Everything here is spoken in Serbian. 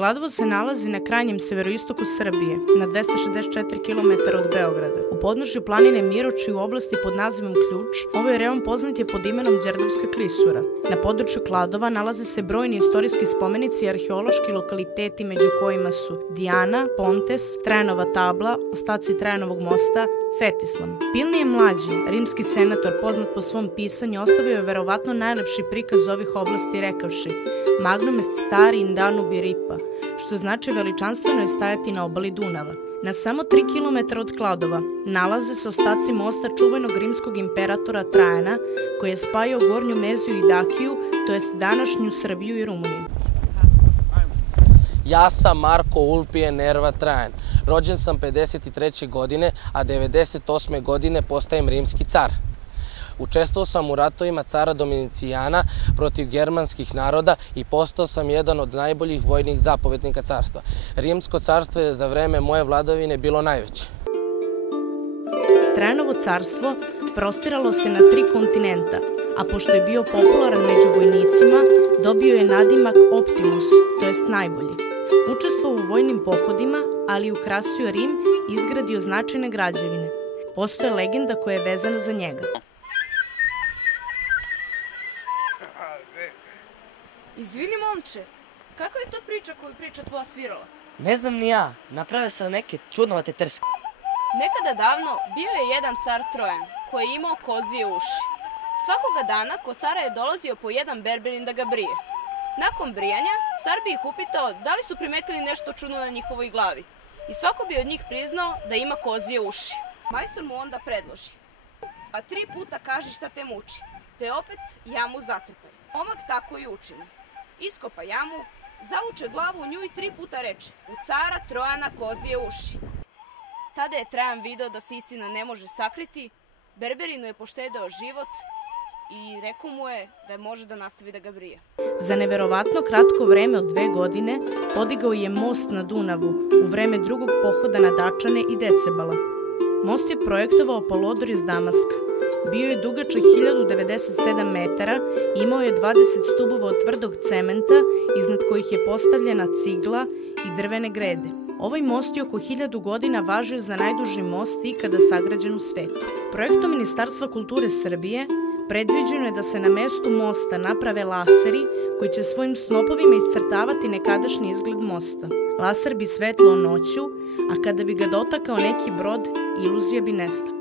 Kladovo se nalazi na krajnjem severoistoku Srbije, na 264 km od Beograda. U podnožju planine Miroči u oblasti pod nazivom Ključ, ovaj rejon poznat je pod imenom Đerdapska klisura. Na području Kladova nalaze se brojni istorijski spomenici i arheološki lokaliteti među kojima su Dijana, Pontes, Trajanova tabla, ostaci Trajanovog mosta, Fetislam. Pilnije mlađi, rimski senator poznat po svom pisanju, ostavio je verovatno najlepši prikaz ovih oblasti rekavši Magnum est stari in Danubi ripa, što znači veličanstveno je stajati na obali Dunava. Na samo 3 km od Kladova nalaze se ostaci mosta čuvenog rimskog imperatora Trajana, koji je spajao Gornju Meziju i Dakiju, to jest današnju Srbiju i Rumuniju. Ja sam Marko Ulpije Nerva Trajan. Rođen sam 53. godine, a 98. godine postajem rimski car. Učestvovao sam u ratovima cara Dominicijana protiv germanskih naroda i postao sam jedan od najboljih vojnih zapovednika carstva. Rimsko carstvo je za vreme moje vladavine bilo najveće. Trajanovo carstvo prostiralo se na 3 kontinenta, a pošto je bio popularan među vojnicima, dobio je nadimak Optimus, to jest najbolji. Učestvovao u vojnim pohodima, ali i ukrasio Rim i izgradio značajne građevine. Postoje legenda koja je vezana za njega. Izvini, momče, kakva je to priča koju priča tvoja svirala? Ne znam ni ja, napravio sam neke čudnovate trske. Nekada davno bio je jedan car Trojan koji je imao kozije uši. Svakoga dana kod cara je dolazio po jedan berberin da ga brije. Nakon brijanja, car bi ih upitao da li su primetili nešto čudno na njihovoj glavi. I svako bi od njih priznao da ima kozije uši. Majstor mu onda predloži: pa 3 puta kaži šta te muči, te opet jamu zatrpaj. Momak tako i učini. Iskopa jamu, zavuče glavu u nju i 3 puta reče: u cara Trojana kozije uši. Tada je Trajan video da se istina ne može sakriti, berberinu je poštedeo život i rekao mu je da može da nastavi da ga brije. Za neverovatno kratko vreme od 2 godine podigao je most na Dunavu u vreme drugog pohoda na Dačane i Decebala. Most je projektovao Apolodor iz Damaska. Bio je dugačak 1097 metara i imao je 20 stubova od tvrdog cementa, iznad kojih je postavljena cigla i drvene grede. Ovaj most je oko 1000 godina važio za najduži most ikada sagrađen u svetu. Projektom Ministarstva kulture Srbije predviđeno je da se na mestu mosta naprave laseri koji će svojim snopovima iscrtavati nekadašnji izgled mosta. Laser bi svetlao noću, a kada bi ga dotakao neki brod, iluzija bi nestala.